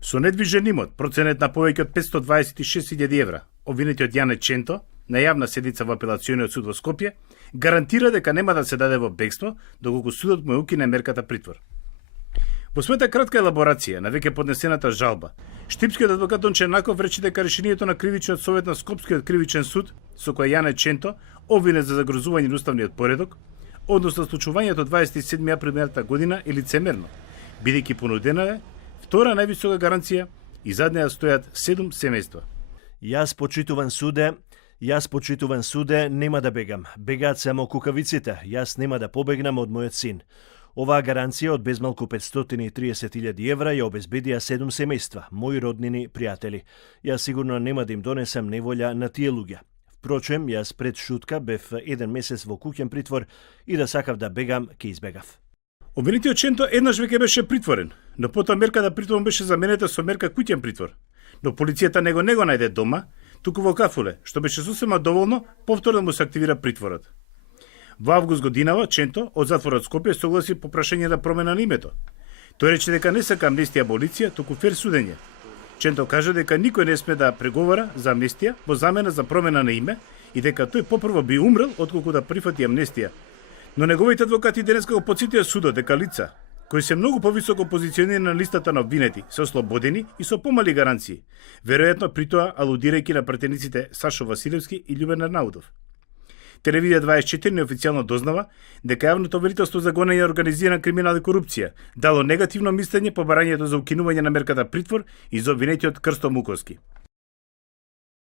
Со недвижен имот, проценет на повеќе од 526.000 евра, обвинетиот Јане Ченто, на јавна седница во апелациониот суд во Скопје, гарантира дека нема да се даде во бегство, доколку судот му ја укине мерката притвор. Во својата кратка елаборација на веќе поднесената жалба, штипскиот адвокат Донче Наков рече дека решението на кривичниот совет на Скопскиот кривичен суд, со кој Јане Ченто обвинет за загрозување на уставниот поредок, односно случувањето 27 април минатата година е лицемерно, бидејќи понудена е втора највисока гаранција и зад неа стојат 7 семејства. Јас почитуван суде, нема да бегам. Бегаат само кукавиците. Јас нема да побегнам од мојот син. Оваа гаранција од безмалку 530.000 евра ја обезбедија 7 семејства, мои роднини, пријатели. Јас сигурно нема да им донесам неволја на тие луѓе. Впрочем, јас пред шутка бев 1 месец во куќен притвор и да сакав да бегам, ке избегав. Обвинетиот Ченто еднаш веќе беше притворен, но потоа мерката притвор беше заменета со мерка куќен притвор. Но полицијата не го најде дома, туку во Кафуле, што беше сосема доволно повторно му се активира притворот. Во август годинава Ченто од затворот Скопје согласи по прашање за промена на името. Тој рече дека не сака амнестија аболиција, туку фер судење. Ченто кажа дека никој не сме да преговара за амнестија во замена за промена на име и дека тој попрво би умрел отколку да прифати амнестија. Но неговите адвокати денеска го потсетија судот дека лица кои се многу повисоко позиционирани на листата на обвинети се ослободени и со помали гаранции, веројатно при тоа алудирајќи на пратениците Сашо Василевски и Љубен Арнаудов. Телевизија 24 неофицијално дознава дека јавното обвинителство за гонење на организиран криминал и корупција дало негативно мислење по барањето за укинување на мерката притвор и за обвинетиот Крсто Муковски.